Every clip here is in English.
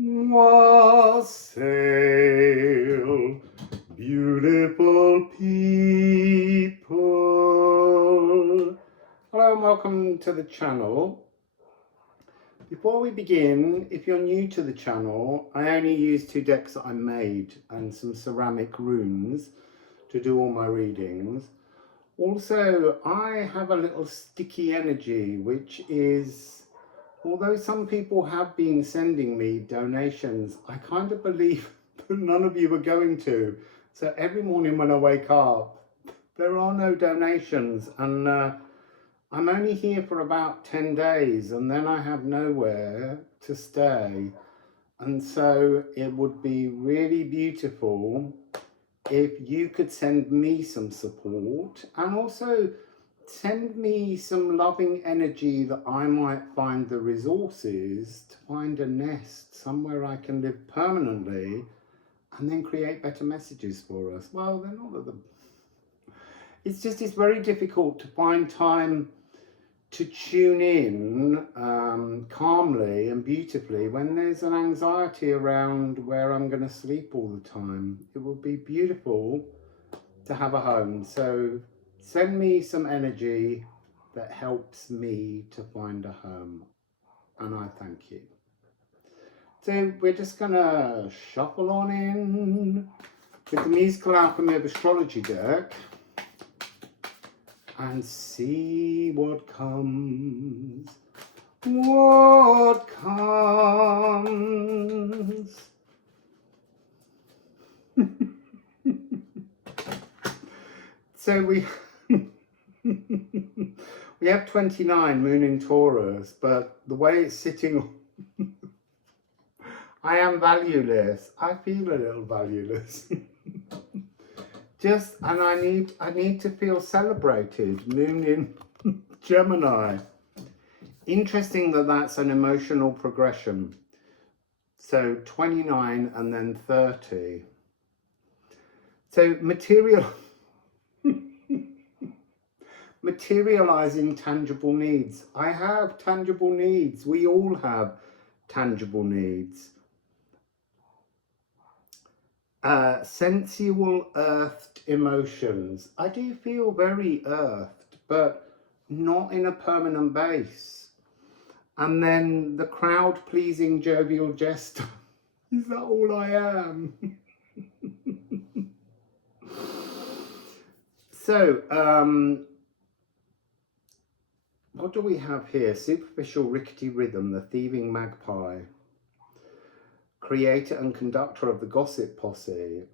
Wassail, beautiful people. Hello and welcome to the channel. Before we begin, if you're new to the channel, I only use 2 decks that I made and some ceramic runes to do all my readings. Also, I have a little sticky energy, which is, although some people have been sending me donations, I kind of believe that none of you are going to. So every morning when I wake up, there are no donations, and I'm only here for about 10 days and then I have nowhere to stay. And so it would be really beautiful if you could send me some support and also send me some loving energy that I might find the resources to find a nest somewhere I can live permanently and then create better messages for us. Well, they're not at the... It's very difficult to find time to tune in calmly and beautifully when there's an anxiety around where I'm going to sleep all the time. It would be beautiful to have a home. So send me some energy that helps me to find a home, and I thank you. So we're just gonna shuffle on in with the musical alchemy of astrology deck and see what comes. What comes? So we have 29 moon in Taurus, but the way it's sitting, I am valueless. I feel a little valueless. And I need to feel celebrated. Moon in Gemini. Interesting that that's an emotional progression. So 29 and then 30. So materializing tangible needs. I have tangible needs. We all have tangible needs. Sensual earthed emotions. I do feel very earthed, but not in a permanent base. And then the crowd pleasing jovial jester. Is that all I am? So, what do we have here? Superficial rickety rhythm, the thieving magpie. Creator and conductor of the gossip posse.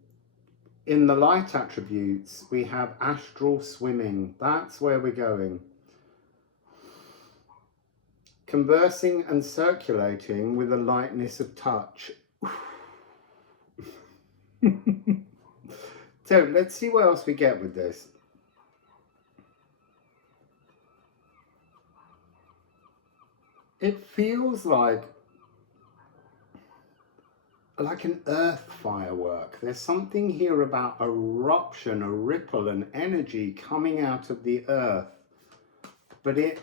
In the light attributes, we have astral swimming. That's where we're going. Conversing and circulating with a lightness of touch. So let's see what else we get with this. It feels like an earth firework. There's something here about eruption, a ripple, an energy coming out of the earth. But it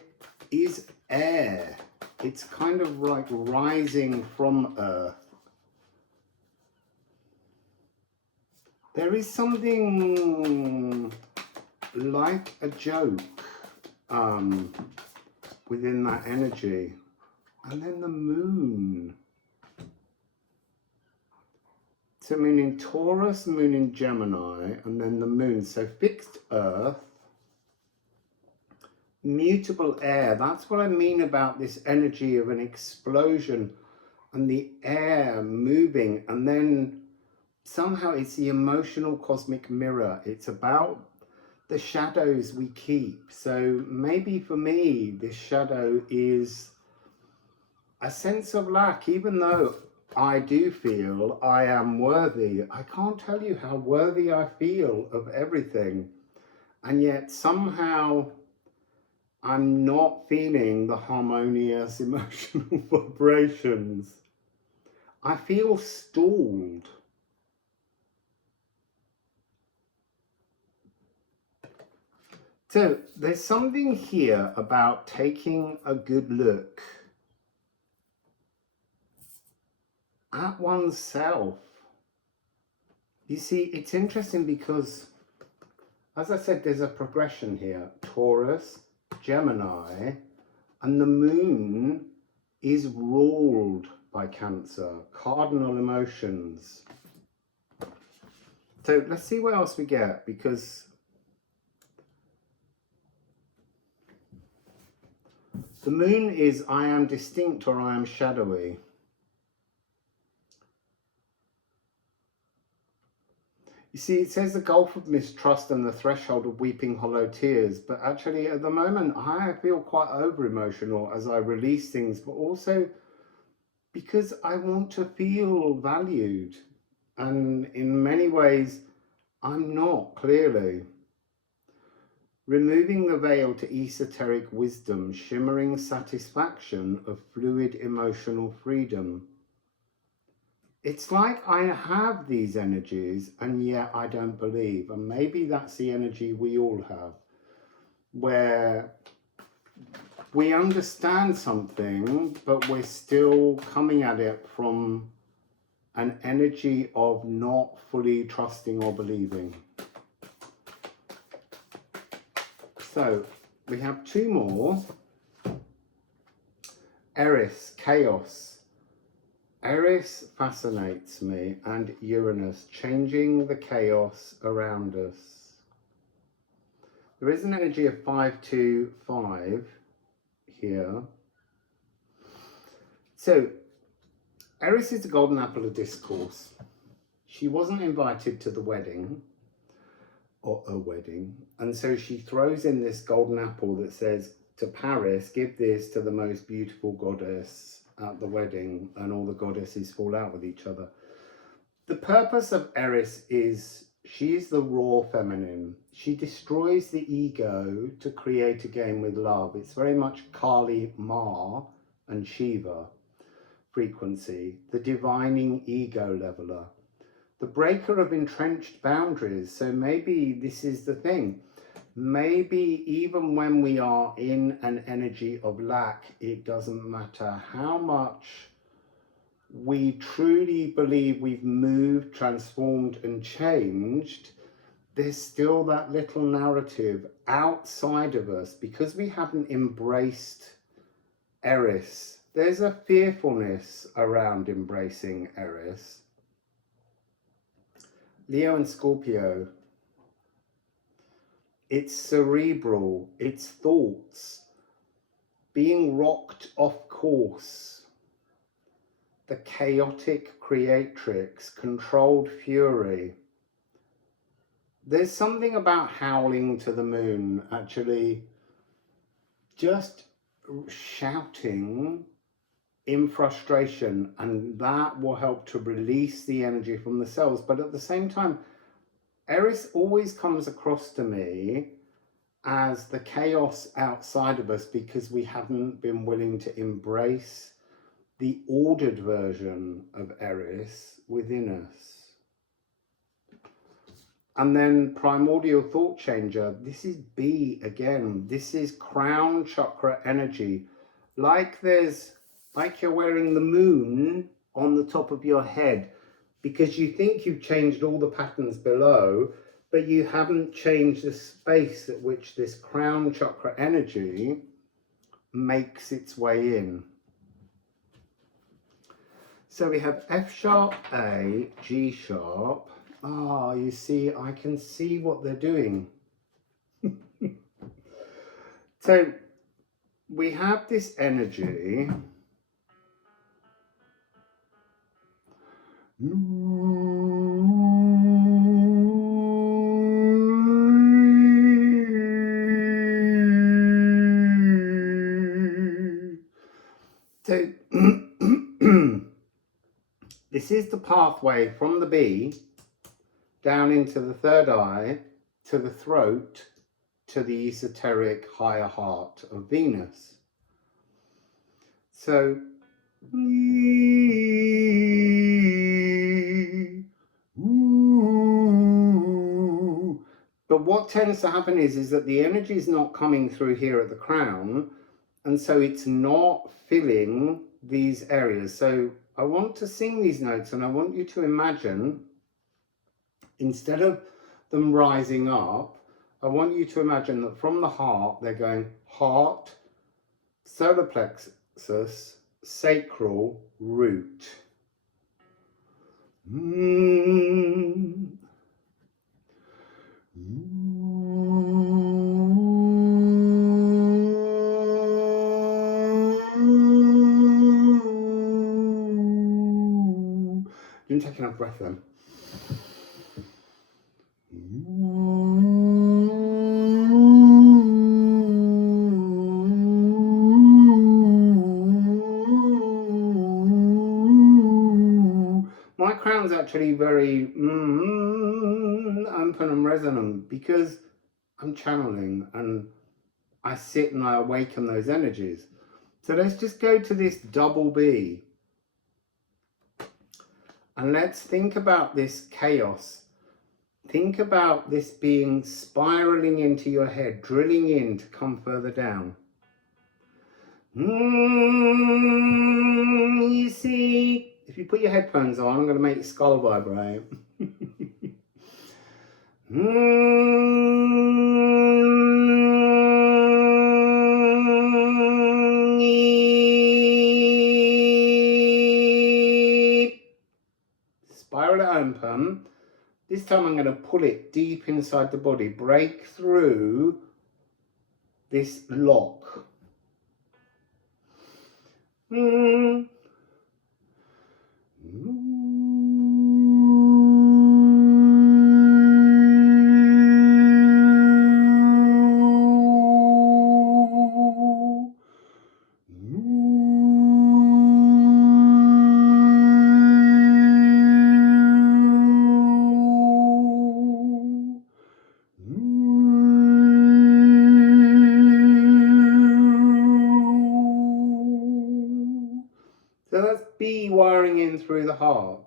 is air. It's kind of like rising from earth. There is something like a joke within that energy. And then the moon. So moon in Taurus, moon in Gemini, and then the moon. So fixed earth, mutable air. That's what I mean about this energy of an explosion and the air moving. And then somehow it's the emotional cosmic mirror. It's about the shadows we keep. So maybe for me, this shadow is a sense of lack, even though I do feel I am worthy. I can't tell you how worthy I feel of everything. And yet somehow I'm not feeling the harmonious emotional vibrations. I feel stalled. So there's something here about taking a good look at oneself. You see, it's interesting because, as I said, there's a progression here. Taurus, Gemini, and the moon is ruled by Cancer, cardinal emotions. So let's see what else we get, because the moon is I am distinct or I am shadowy. You see, it says the gulf of mistrust and the threshold of weeping hollow tears, but actually at the moment I feel quite over emotional as I release things, but also because I want to feel valued, and in many ways I'm not, clearly. Removing the veil to esoteric wisdom, shimmering satisfaction of fluid emotional freedom. It's like I have these energies and yet I don't believe. And maybe that's the energy we all have, where we understand something, but we're still coming at it from an energy of not fully trusting or believing. So we have two more. Eris, chaos. Eris fascinates me, and Uranus, changing the chaos around us. There is an energy of 525 here. So Eris is the golden apple of discourse. She wasn't invited to the wedding, or a wedding, and so she throws in this golden apple that says to Paris, give this to the most beautiful goddess at the wedding, and all the goddesses fall out with each other. The purpose of Eris is she is the raw feminine. She destroys the ego to create a game with love. It's very much Kali Ma and Shiva frequency, the divining ego leveler, the breaker of entrenched boundaries. So maybe this is the thing. Maybe even when we are in an energy of lack, it doesn't matter how much we truly believe we've moved, transformed and changed, there's still that little narrative outside of us because we haven't embraced Eris. There's a fearfulness around embracing Eris. Leo and Scorpio. It's cerebral, it's thoughts, being rocked off course, the chaotic creatrix, controlled fury. There's something about howling to the moon, actually, just shouting in frustration, and that will help to release the energy from the cells. But at the same time, Eris always comes across to me as the chaos outside of us because we haven't been willing to embrace the ordered version of Eris within us. And then primordial thought changer. This is B again. This is crown chakra energy. Like you're wearing the moon on the top of your head, because you think you've changed all the patterns below, but you haven't changed the space at which this crown chakra energy makes its way in. So we have F sharp, A, G sharp. Ah, you see, I can see what they're doing. So we have this energy. So this is the pathway from the B down into the third eye, to the throat, to the esoteric higher heart of Venus. So but what tends to happen is that the energy is not coming through here at the crown, and so it's not filling these areas. So I want to sing these notes and I want you to imagine, instead of them rising up, I want you to imagine that from the heart, they're going heart, solar plexus, sacral, root. You can take enough breath then. My crown's actually very open and resonant because I'm channeling and I sit and I awaken those energies. So let's just go to this double B. And let's think about this chaos. Think about this being spiraling into your head, drilling in to come further down. You see, if you put your headphones on, I'm going to make your skull vibrate. Spiral it open. This time I'm going to pull it deep inside the body, break through this lock. So that's B wiring in through the heart.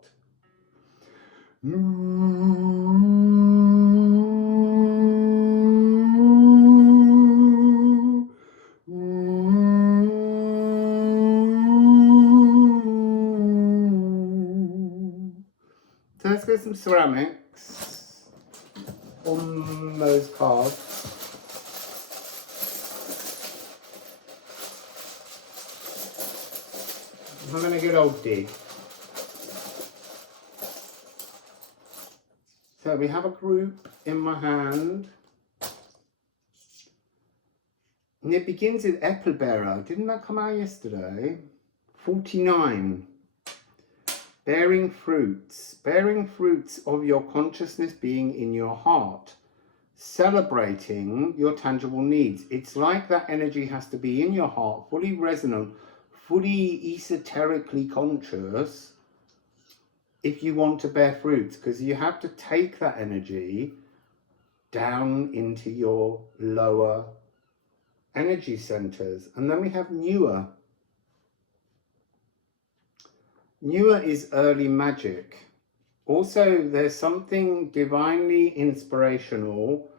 So let's get some ceramics on those cards. I'm going to get old dig. So we have a group in my hand. And it begins with Apple Bearer. Didn't that come out yesterday? 49. Bearing fruits. Bearing fruits of your consciousness being in your heart. Celebrating your tangible needs. It's like that energy has to be in your heart, fully resonant, fully esoterically conscious if you want to bear fruits, because you have to take that energy down into your lower energy centers. And then we have newer. Newer is early magic. Also, there's something divinely inspirational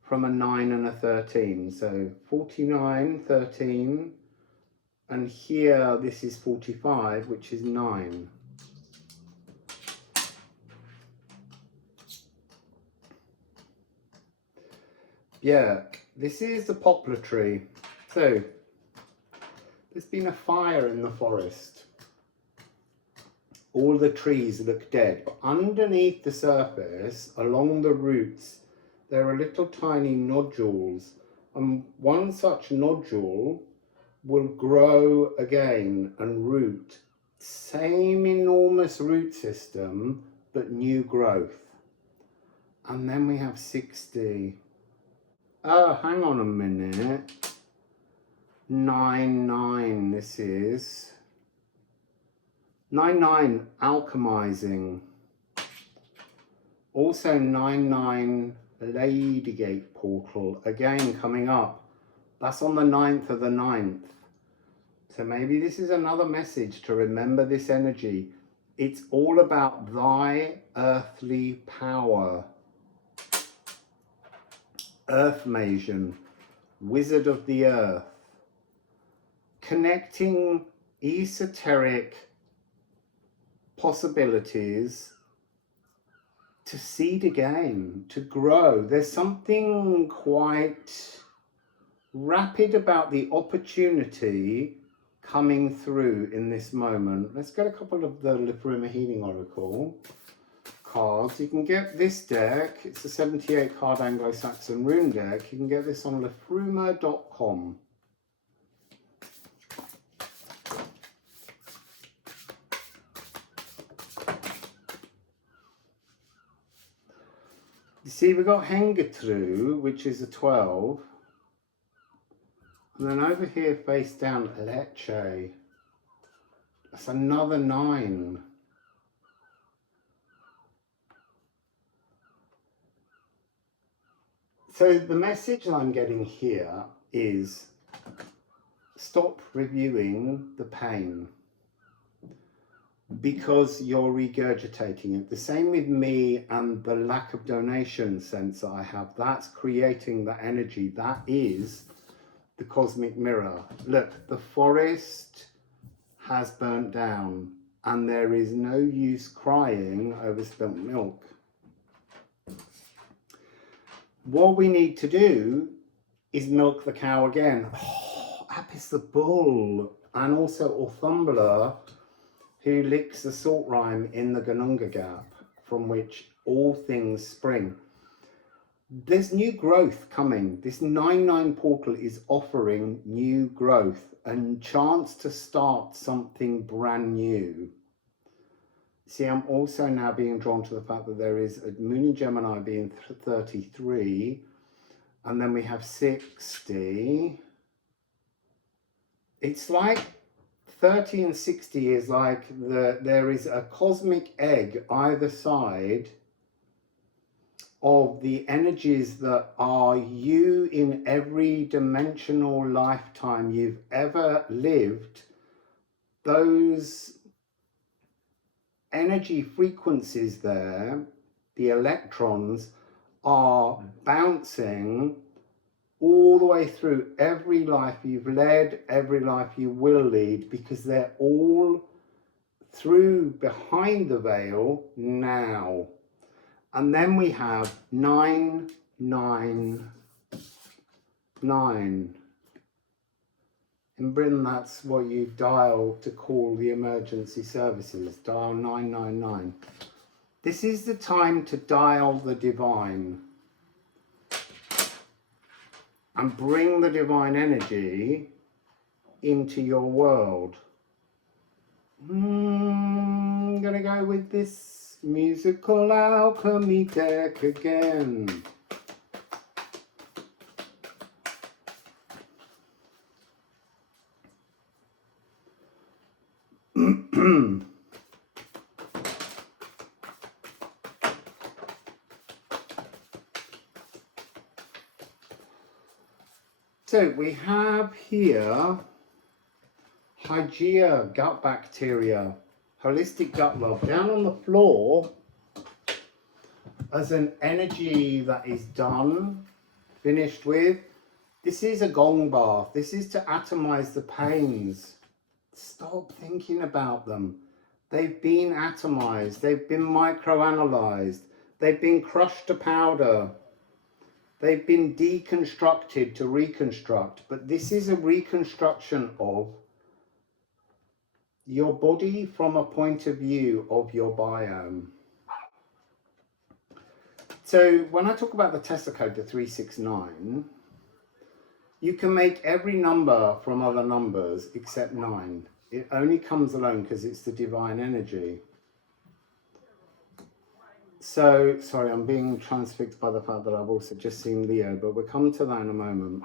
from a 9 and a 13. So 49, 13, and here this is 45, which is 9. Yeah, this is the poplar tree. So there's been a fire in the forest. All the trees look dead, but underneath the surface, along the roots, there are little tiny nodules. And one such nodule will grow again and root. Same enormous root system, but new growth. And then we have 60. Oh, hang on a minute. 9, 9, this is. 9, 9, alchemizing. Also 9, 9, Ladygate portal, again coming up. That's on the 9th of the 9th. So maybe this is another message to remember this energy. It's all about thy earthly power. Earth Masion, Wizard of the Earth. Connecting esoteric possibilities to seed again, to grow. There's something quite rapid about the opportunity coming through in this moment. Let's get a couple of the Liffruma Healing Oracle cards. You can get this deck. It's a 78 card Anglo-Saxon rune deck. You can get this on liffruma.com. You see, we've got Hengetru, which is a 12. And then over here, face down, Leche. That's another 9. So the message I'm getting here is stop reviewing the pain because you're regurgitating it. The same with me and the lack of donation sense that I have. That's creating that energy. That is the cosmic mirror. Look, the forest has burnt down and there is no use crying over spilt milk. What we need to do is milk the cow again. Oh, Apis the bull, and also Orthumbula, who licks the salt rime in the Gununga gap, from which all things spring. There's new growth coming. This 9-9 portal is offering new growth and chance to start something brand new. See, I'm also now being drawn to the fact that there is a moon in Gemini being 33, and then we have 60. It's like 30 and 60 is like there is a cosmic egg either side of the energies that are you in every dimensional lifetime you've ever lived. Those energy frequencies there, the electrons, are bouncing all the way through every life you've led, every life you will lead, because they're all through behind the veil now. And then we have 999. In Britain, that's what you dial to call the emergency services. Dial 999. This is the time to dial the divine and bring the divine energy into your world. I'm going to go with this musical alchemy deck again. So we have here Hygeia gut bacteria, holistic gut love, down on the floor as an energy that is done, finished with. This is a gong bath. This is to atomize the pains. Stop thinking about them. They've been atomized. They've been microanalyzed. They've been crushed to powder. They've been deconstructed to reconstruct. But this is a reconstruction of your body from a point of view of your biome. So when I talk about the Tesla code, the 369, you can make every number from other numbers except 9. It only comes alone because it's the divine energy. So, sorry, I'm being transfixed by the fact that I've also just seen Leo, but we'll come to that in a moment.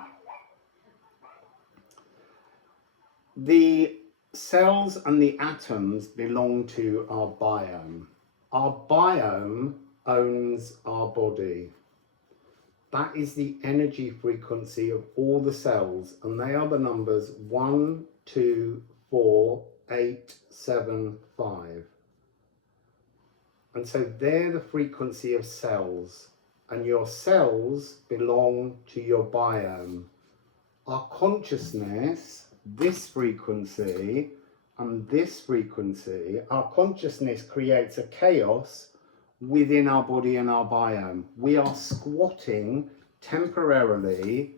The cells and the atoms belong to our biome. Our biome owns our body. That is the energy frequency of all the cells, and they are the numbers 1, 2, 4, 8, 7, 5. And so they're the frequency of cells, and your cells belong to your biome. Our consciousness, this frequency, and this frequency, our consciousness creates a chaos within our body and our biome. We are squatting temporarily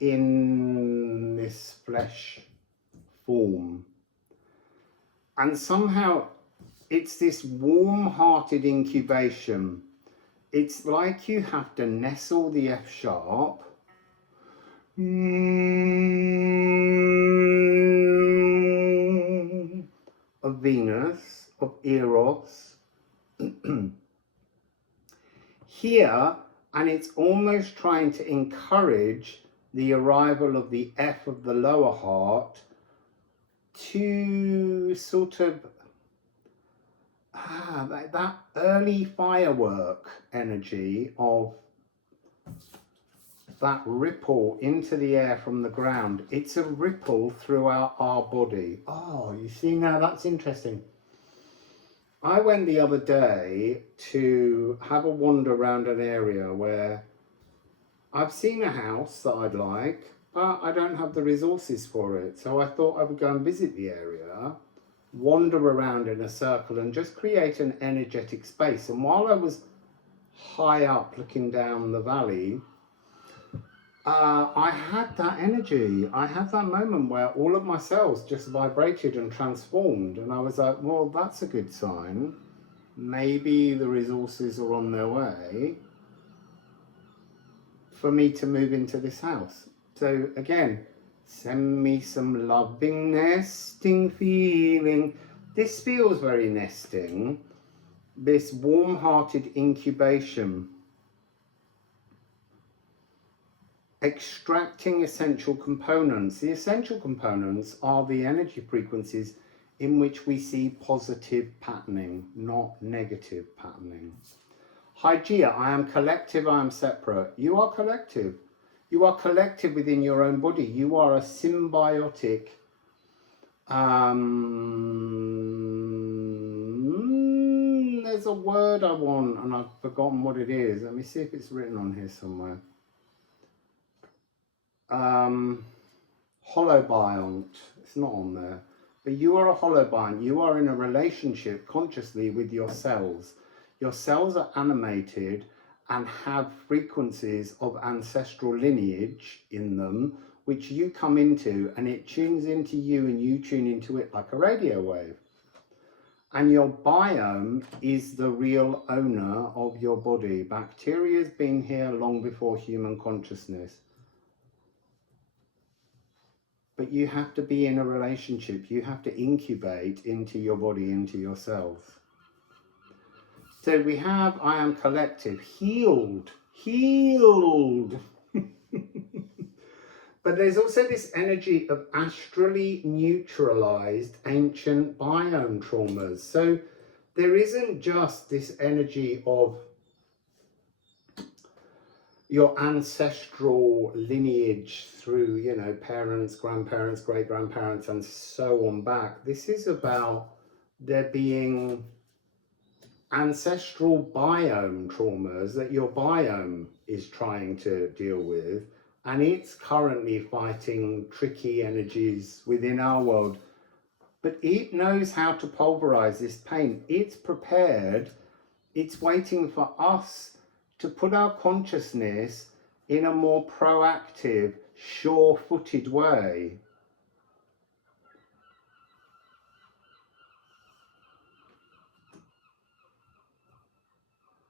in this flesh form. And somehow it's this warm-hearted incubation. It's like you have to nestle the F sharp of Venus, of Eros, here, and it's almost trying to encourage the arrival of the F of the lower heart to sort of that early firework energy of that ripple into the air from the ground. It's a ripple throughout our body. Oh, you see, now that's interesting. I went the other day to have a wander around an area where I've seen a house that I'd like, but I don't have the resources for it. So I thought I would go and visit the area, wander around in a circle and just create an energetic space. And while I was high up looking down the valley, I had that energy. I had that moment where all of my cells just vibrated and transformed. And I was like, well, that's a good sign. Maybe the resources are on their way for me to move into this house. So again, send me some loving nesting feeling. This feels very nesting. This warm-hearted incubation. Extracting essential components. The essential components are the energy frequencies in which we see positive patterning, not negative patterning. Hygeia, I am collective, I am separate. You are collective. You are collective within your own body. You are a symbiotic there's a word I want and I've forgotten what it is. Let me see if it's written on here somewhere. Holobiont. It's not on there. But you are a holobiont. You are in a relationship consciously with your cells. Your cells are animated and have frequencies of ancestral lineage in them, which you come into, and it tunes into you and you tune into it like a radio wave. And your biome is the real owner of your body. Bacteria's been here long before human consciousness. But you have to be in a relationship. You have to incubate into your body, into your cells. So we have, I am collective, healed. But there's also this energy of astrally neutralized ancient biome traumas. So there isn't just this energy of your ancestral lineage through, you know, parents, grandparents, great-grandparents, and so on back. This is about there being ancestral biome traumas that your biome is trying to deal with, and it's currently fighting tricky energies within our world. But it knows how to pulverize this pain. It's prepared. It's waiting for us to put our consciousness in a more proactive, sure-footed way.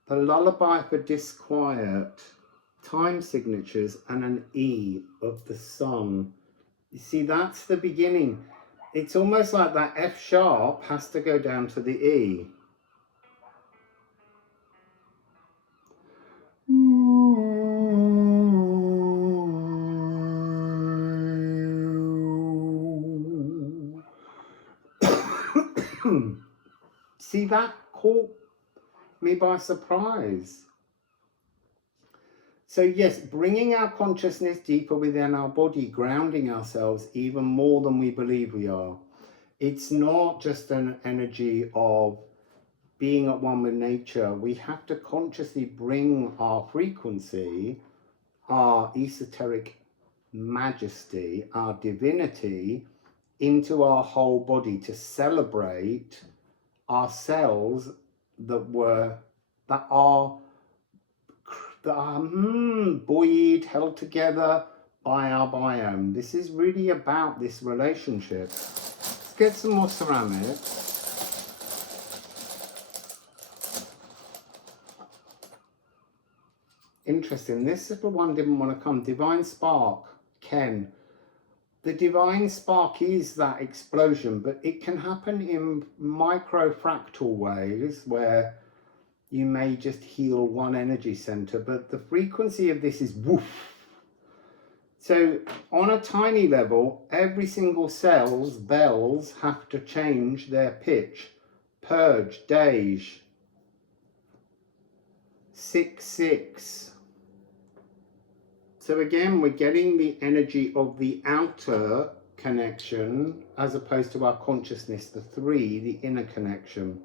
The lullaby for disquiet, time signatures, and an E of the sun. You see, that's the beginning. It's almost like that F sharp has to go down to the E. See, that caught me by surprise. So yes, bringing our consciousness deeper within our body, grounding ourselves even more than we believe we are. It's not just an energy of being at one with nature. We have to consciously bring our frequency, our esoteric majesty, our divinity into our whole body to celebrate our cells that are buoyed, held together by our biome. This is really about this relationship. Let's get some more ceramics. Interesting, this little one didn't want to come. Divine Spark, Ken. The divine spark is that explosion, but it can happen in microfractal ways where you may just heal one energy center, but the frequency of this is woof. So on a tiny level, every single cell's bells have to change their pitch. Purge, Dej, 6-6. So again, we're getting the energy of the outer connection as opposed to our consciousness, the 3, the inner connection.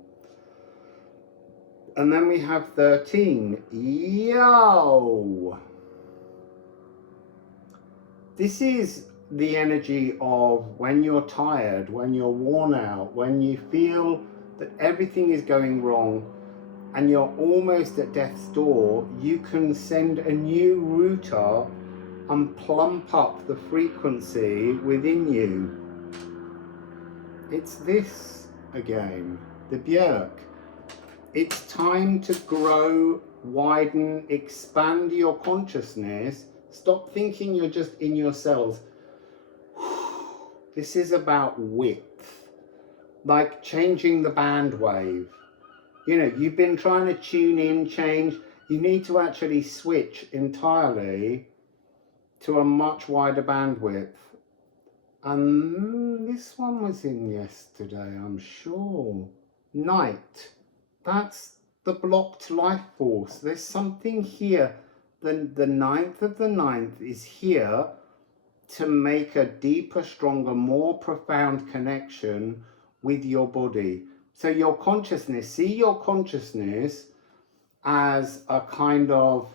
And then we have 13. Yo! This is the energy of when you're tired, when you're worn out, when you feel that everything is going wrong and you're almost at death's door. You can send a new router and plump up the frequency within you. It's this again, the Björk. It's time to grow, widen, expand your consciousness. Stop thinking you're just in your cells. This is about width, like changing the band wave. You know, you've been trying to tune in, change. You need to actually switch entirely to a much wider bandwidth. And this one was in yesterday, I'm sure. Night. That's the blocked life force. There's something here. The 9th of the 9th is here to make a deeper, stronger, more profound connection with your body. So your consciousness, see your consciousness as a kind of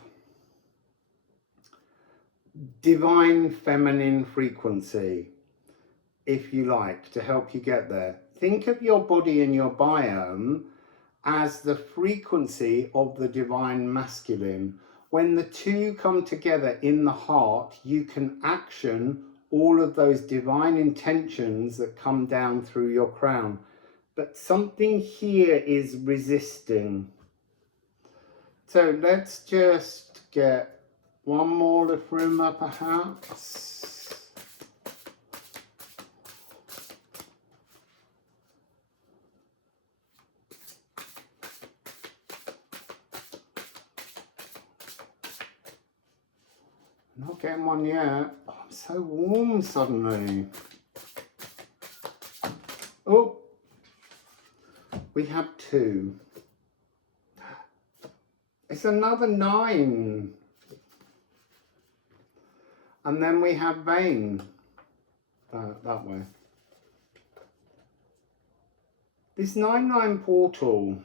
divine feminine frequency, if you like, to help you get there. Think of your body and your biome as the frequency of the divine masculine. When the two come together in the heart, you can action all of those divine intentions that come down through your crown. But something here is resisting. So let's just get one more Liffruma perhaps. Not getting one yet. Oh, I'm so warm suddenly. Oh, we have 2. It's another 9. And then we have vein. That way. This 9-9 portal.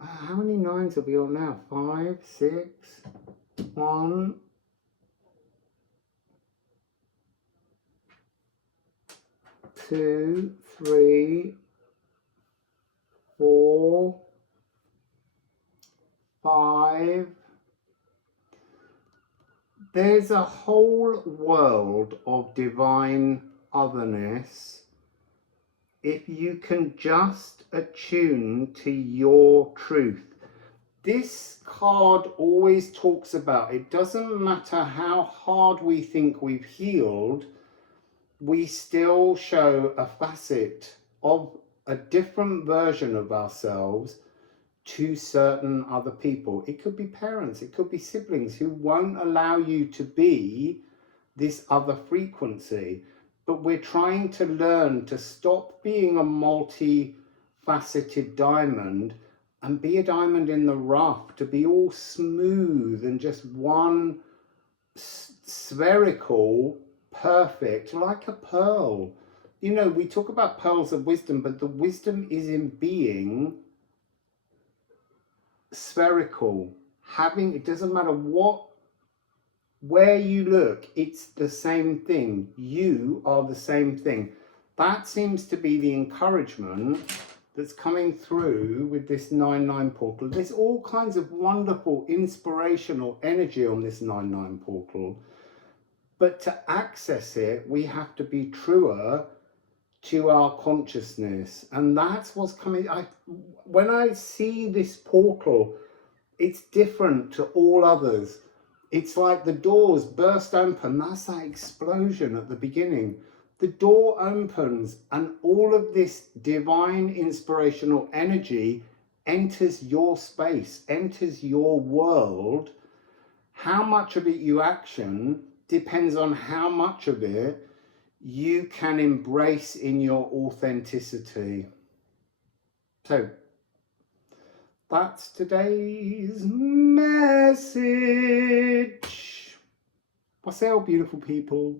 How many 9s have we got now? 5, 6, 1. 2, 3, 4, 5. There's a whole world of divine otherness if you can just attune to your truth. This card always talks about, it doesn't matter how hard we think we've healed, we still show a facet of a different version of ourselves to certain other people. It could be parents, it could be siblings who won't allow you to be this other frequency. But we're trying to learn to stop being a multi-faceted diamond and be a diamond in the rough, to be all smooth and just one spherical, perfect, like a pearl. You know, we talk about pearls of wisdom, but the wisdom is in being spherical, having, it doesn't matter what where you look, it's the same thing. You are the same thing. That seems to be the encouragement that's coming through with this 9-9 portal. There's all kinds of wonderful inspirational energy on this 9-9 portal. But to access it, we have to be truer to our consciousness. And that's what's coming. When I see this portal, it's different to all others. It's like the doors burst open. That's that explosion at the beginning. The door opens and all of this divine inspirational energy enters your space, enters your world. How much of it you action depends on how much of it you can embrace in your authenticity. So that's today's message. Wassail, beautiful people.